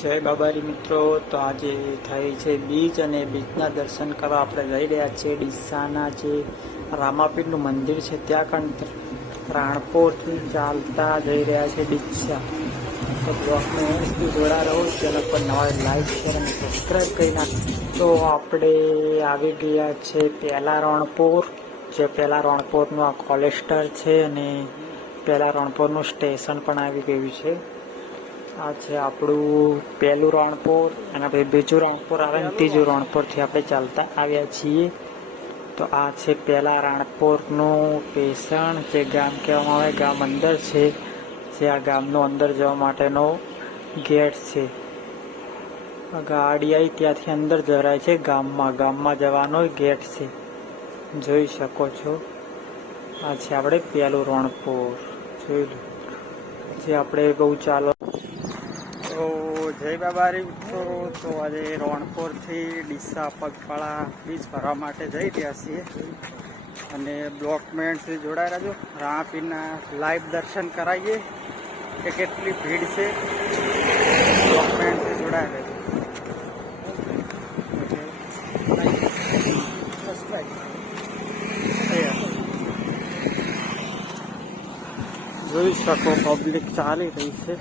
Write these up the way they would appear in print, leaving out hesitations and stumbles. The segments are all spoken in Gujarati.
જય બાબારી મિત્રો, તો આજે થઈ છે બીચ અને બીચના દર્શન કરવા આપણે જઈ રહ્યા છીએ. ડીસાના જે રામાપીરનું મંદિર છે ત્યાં રાણપોરથી ચાલતા જઈ રહ્યા છે ડીસા. તો બ્લોગને જોડા રહો, ચેનલ પર નવા લાઈક શેર અને સબસ્ક્રાઈબ કરી નાખો. તો આપણે આવી ગયા છે પહેલા રણપોર, જે પહેલા રણપોરનું આ કોલેસ્ટર છે અને પહેલા રણપોરનું સ્ટેશન પણ આવી ગયું છે. આ છે આપણું પહેલું રણપોર અને પછી બીજું રણપોર આવે ને ત્રીજું રણપોરથી આપણે ચાલતા આવ્યા છીએ. તો આ છે પહેલા રાણપોરનું સ્ટેશન, જે ગામ કહેવામાં આવે, ગામ અંદર છે, જે આ ગામનો અંદર જવા માટેનો ગેટ છે. ગાડી આવી ત્યાંથી અંદર જવાય છે ગામમાં જવાનો ગેટ છે, જોઈ શકો છો. આ છે આપણે પહેલું રણપોર, જોઈ લો. જે આપણે બહુ ચાલો. તો જય બાબારી મિત્રો, તો આજે રણપોરથી ડીસા પગપાળા બીચ ભરવા માટે જઈ રહ્યા છીએ અને બ્લોકમેન્ટથી જોડાઈ રહેજો. રામાપીરના લાઈવ દર્શન કરાવીએ કે કેટલી ભીડ છે. બ્લોકમેન્ટથી જોડાઈ રહેજો. જોઈ શકો પબ્લિક ચાલી રહી છે,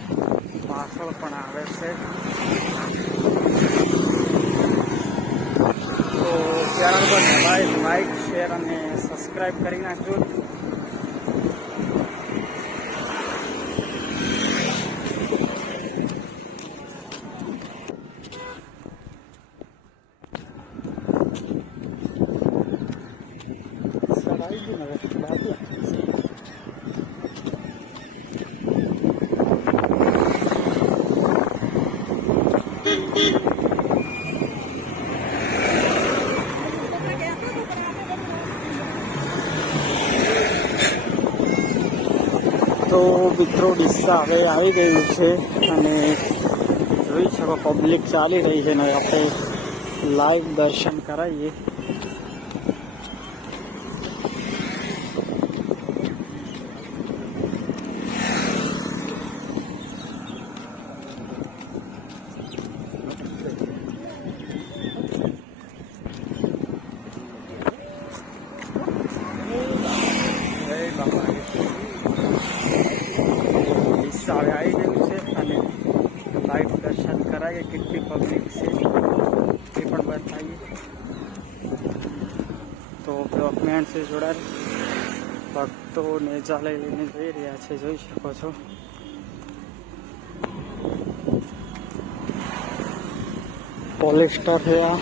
પાછળ પણ આવે છે. તો ચેનલ પર લાઈક શેર અને સબસ્ક્રાઈબ કરી નાખજો. તો મિત્રો ડીસા હવે આવી ગયું છે અને જોઈ શકો પબ્લિક ચાલી રહી છે ને આપણે લાઈવ દર્શન કરાવીએ. હવે આવી ગયું છે અને લાઈવ દર્શન કરાવીએ, કેટલી પબ્લિક છે એ પણ બતાવીએ. તો ડોક્યુમેન્ટ છે જોડાય, ભક્તો નેજા લઈને જઈ રહ્યા છે, જોઈ શકો છો. પોલિસ્ટર છે આ.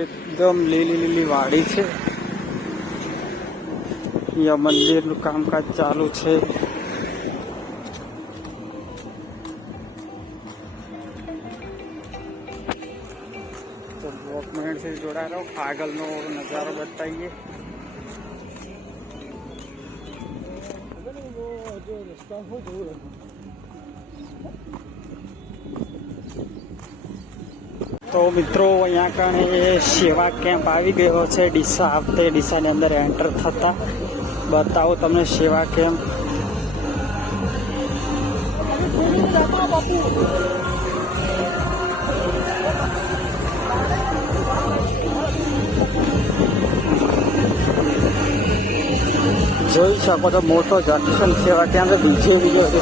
એકદમ લીલી વાડી છે. અહીંયા મંદિરનું કામકાજ ચાલુ છે. તો ડોક્યુમેન્ટથી જોડાયેલો આગળનો નજારો બતાવીએ. તો મિત્રો અહીંયા કારણે સેવા કેમ્પ આવી ગયો છે ડીસા. આવતે ડીસાની અંદર એન્ટર થતા બતાવો તમને સેવા કેમ્પ. જોઈ શકો છો મોટો જંક્શન સેવા કેમ્પ બીજો છે.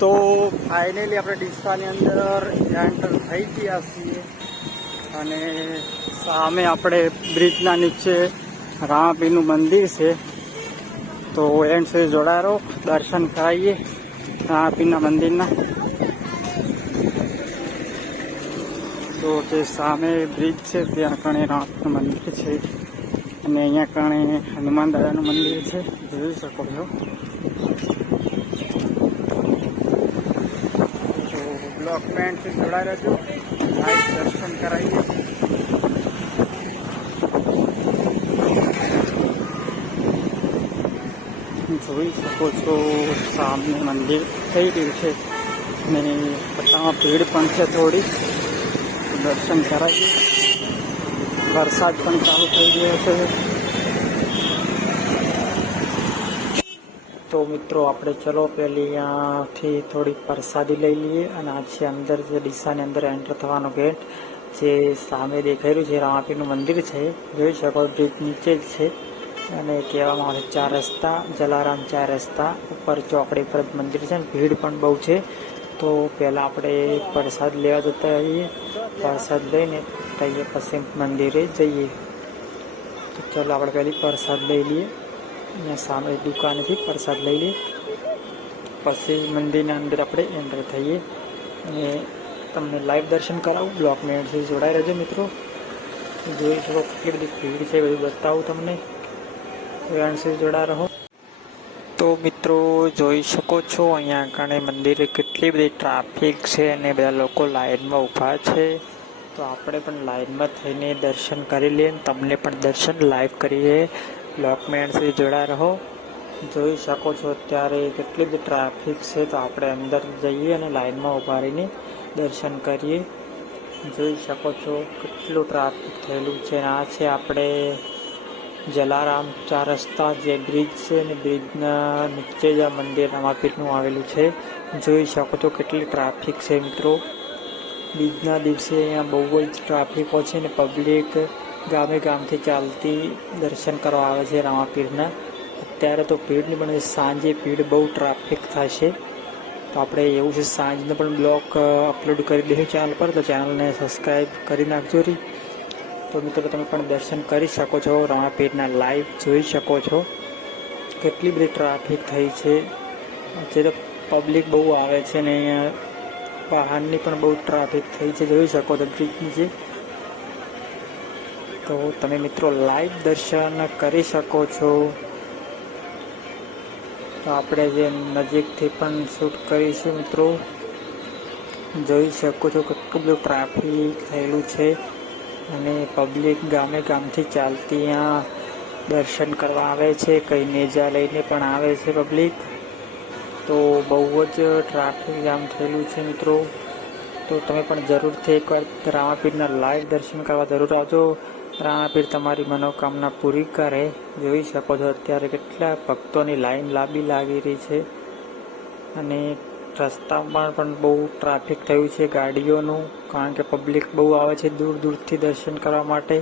તો ફાઇનલી આપણે ડીસાની અંદર એન્ટર થઈ ગયા છીએ અને સામે આપણે બ્રિજના નીચે રામાપીરનું મંદિર છે. તો એન્ડ સુધી જોડારો, દર્શન કરાવીએ રામાપીરના મંદિરના. તો જે સામે બ્રિજ છે ત્યાં કણે રામાપીરનું મંદિર છે અને અહીંયા કણે હનુમાન દાદાનું મંદિર છે, જોઈ શકો છો. તો બ્લોકમેન્ટથી જોડાઈ રહેજો, લાઈવ દર્શન કરાવીએ. જોઈ શકો છો સામે મંદિર થઈ રહ્યું છે અને બધામાં ભીડ પણ છે થોડી. દર્શન કરાવીએ. વરસાદ પણ ચાલુ થઈ ગયો છે. તો મિત્રો આપણે ચલો પેલી અહીંયાથી થોડી પ્રસાદી લઈ લઈએ અને આ છે અંદર જે ડીસાની અંદર એન્ટર થવાનો ગેટ જે સામે દેખાઈ રહ્યું છે રામાપીરનું મંદિર છે, જોઈ શકો. બ્રિજ નીચે જ છે અને કહેવામાં આવે 4 રસ્તા, જલારામ 4 રસ્તા ઉપર ચોકડી પર મંદિર છે ને ભીડ પણ બહુ છે. તો પહેલાં આપણે પ્રસાદ લેવા જતા આવીએ, પ્રસાદ લઈને તઈએ પછી મંદિરે જઈએ. તો ચાલો આપણે પહેલી પ્રસાદ લઈ લઈએ. અહીંયા સામે દુકાનેથી પ્રસાદ લઈ લઈએ, પછી મંદિરના અંદર આપણે એન્ટર થઈએ અને તમને લાઈવ દર્શન કરાવું. બ્લોકની એન્ડથી જોડાઈ રહેજો મિત્રો. જોઈ શકો કેટલી બધી ભીડ છે, બધું બતાવું તમને. એન્ડથી જોડા રહો. તો મિત્રો જોઈ શકો છો અહીંયા આગળ મંદિરે કેટલી બધી ટ્રાફિક છે અને બધા લોકો લાઈનમાં ઊભા છે. તો આપણે પણ લાઈનમાં થઈને દર્શન કરી લઈએ, તમને પણ દર્શન લાઈવ કરીએ. બ્લોકમેન્ટથી જોડા રહો. જોઈ શકો છો અત્યારે કેટલી બધી ટ્રાફિક છે, તો આપણે અંદર જઈએ અને લાઈનમાં ઊભા રહીને દર્શન કરીએ. જોઈ શકો છો કેટલું ટ્રાફિક થયેલું છે. આ છે આપણે જલારામ 4 રસ્તા જે બ્રિજ છે અને બ્રિજના નીચે જ આ મંદિર રામાપીરનું આવેલું છે. જોઈ શકો છો કેટલી ટ્રાફિક છે મિત્રો. બીજના દિવસે અહીંયા બહુ જ ટ્રાફિકો છે ને પબ્લિક ગામે ગામથી ચાલતી દર્શન કરવા આવે છે રામાપીરના. અત્યારે તો ભીડ નહીં પણ સાંજે ભીડ બહુ ટ્રાફિક થશે. તો આપણે એવું છે સાંજનો પણ બ્લોગ અપલોડ કરી દઈશું ચેનલ પર, તો ચેનલને સબસ્ક્રાઈબ કરી નાખજો રી. તો મિત્રો તમે પણ દર્શન કરી શકો છો, રામાપીરના લાઈવ જોઈ શકો છો. કેટલી બધી ટ્રાફિક થઈ છે, જે તો પબ્લિક બહુ આવે છે ને અહીંયા વાહનની પણ બહુ ટ્રાફિક થઈ છે, જોઈ શકો છો બ્રિજ નીચે. તો તમે મિત્રો લાઈવ દર્શન કરી શકો છો. તો આપણે જે નજીકથી પણ શૂટ કરીશું મિત્રો. જોઈ શકો છો કેટલું બધું ટ્રાફિક થયેલું છે અને પબ્લિક ગામે ગામથી ચાલતી અહીંયા દર્શન કરવા આવે છે, કંઈ નેજા લઈને પણ આવે છે પબ્લિક. તો બહુ જ ટ્રાફિક જામ થયેલું છે મિત્રો. તો તમે પણ જરૂરથી એકવાર રામાપીરના લાઈવ દર્શન કરવા જરૂર આવજો. રામાપીર તમારી મનોકામના પૂરી કરે. જોઈ શકો છો અત્યારે કેટલા ભક્તોની લાઈન લાંબી લાગી રહી છે અને રસ્તામાં પણ બહુ ટ્રાફિક થયું છે ગાડીઓનું, કારણ કે પબ્લિક બહુ આવે છે દૂર દૂરથી દર્શન કરવા માટે.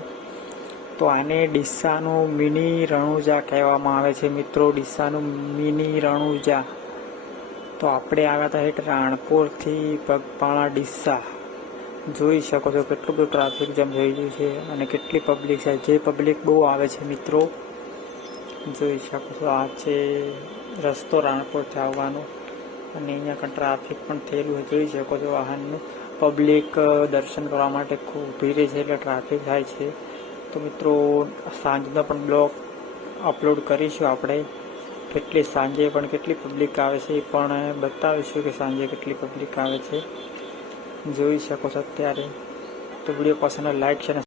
તો આને ડીસાનું મિની રણુજા કહેવામાં આવે છે મિત્રો, ડીસાનું મિની રણુજા. તો આપણે આવ્યા હતા હેઠ રાણપુરથી પગપાળા ડીસા. જોઈ શકો છો કેટલું બધું ટ્રાફિક જામ થઈ ગયું છે અને કેટલી પબ્લિક છે, જે પબ્લિક બહુ આવે છે મિત્રો. જોઈ શકો છો આ છે રસ્તો રાણપુરથી આવવાનો અને અહીંયા પણ ટ્રાફિક પણ થયેલું છે, જોઈ શકો છો વાહનનું. પબ્લિક દર્શન કરવા માટે ખૂબ ઊભી રહી છે એટલે ટ્રાફિક થાય છે. તો મિત્રો સાંજનો પણ બ્લોગ અપલોડ કરીશું આપણે, કેટલી સાંજે પણ કેટલી પબ્લિક આવે છે એ પણ બતાવીશું કે સાંજે કેટલી પબ્લિક આવે છે. જોઈ શકો છો અત્યારે. તો વિડીયો પસંદ લાઈક છે ને